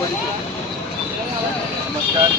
नमस्कार.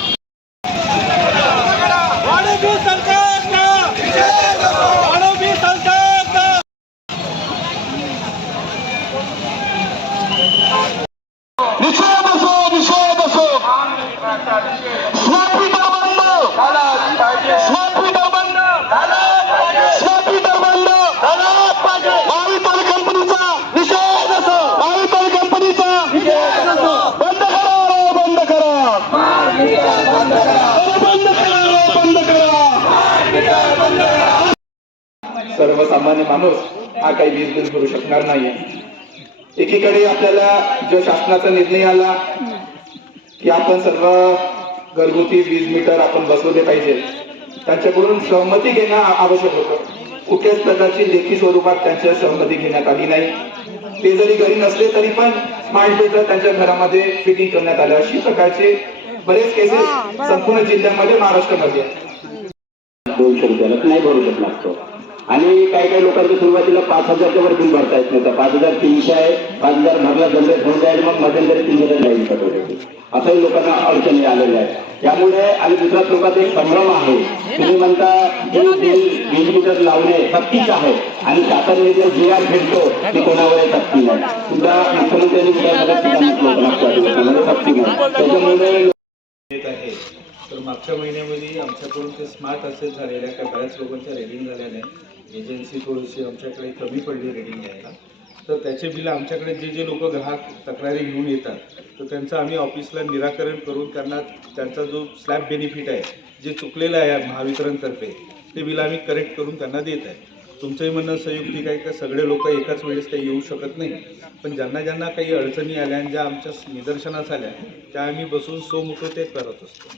सर्वसामान्य माणूस हा काही वीज बिल भरू शकणार नाहीये. एकीकडे आपल्याला जो शासनाचा निर्णय आला की आपण सर्व घरगुती वीज मीटर आपण बसवले पाहिजे, त्यांच्याकडून सहमती घेणं आवश्यक होतं. कुठल्याच प्रकारची लेखी स्वरूपात त्यांच्या सहमती घेण्यात आली नाही. ते जरी घरी नसले तरी पण स्मार्ट मीटर त्यांच्या घरामध्ये फिटिंग करण्यात आलं. अशी प्रकारचे बरेच केसेस संपूर्ण जिल्ह्यामध्ये महाराष्ट्रामध्ये 200 रुपयाला नाही भरू शकला असतो. आणि काही काही लोकांच्या सुरुवातीला 5,000च्या वर बिल भरता येत नव्हतं. 5,300 आहे, 5,000 भरला जनरेट होऊन जाईल, मग मध्यंतरी 3,000 लाईन कट होते. असंही लोकांना अडचणी आलेल्या आहेत. त्यामुळे आणि दुसऱ्या लोकांचा एक संभ्रम आहे. तुम्ही म्हणता वीज मीटर लावणे सक्तीच आहे आणि शासनाने जे GR भेटतो ते कोणावर सक्ती नाही. सुद्धा मुख्यमंत्र्यांनी सक्ती नाही. त्याच्यामुळे तर मागच्या महिन्यामध्ये आमच्याकडून ते स्मार्ट असेल झालेल्या काही बऱ्याच लोकांच्या रेडिंग झालेल्या आहे. एजन्सी थोडीशी आमच्याकडे कमी पडली रेडिंग द्यायला. तर त्याचे बिल आमच्याकडे जे लोक ग्राहक तक्रारी घेऊन येतात तर त्यांचं आम्ही ऑफिसला निराकरण करून त्यांना त्यांचा जो स्लॅब बेनिफिट आहे जे चुकलेलं आहे महावितरणतर्फे ते बिल आम्ही करेक्ट करून त्यांना देत आहे. तुमचंही म्हणणं संयुक्तिक आहे का सगळे लोक एकाच वेळेस काही येऊ शकत नाही, पण ज्यांना ज्यांना काही अडचणी आल्या आणि ज्या आमच्या निदर्शनास आल्या त्या आम्ही बसून सोमुतो ते करत असतो.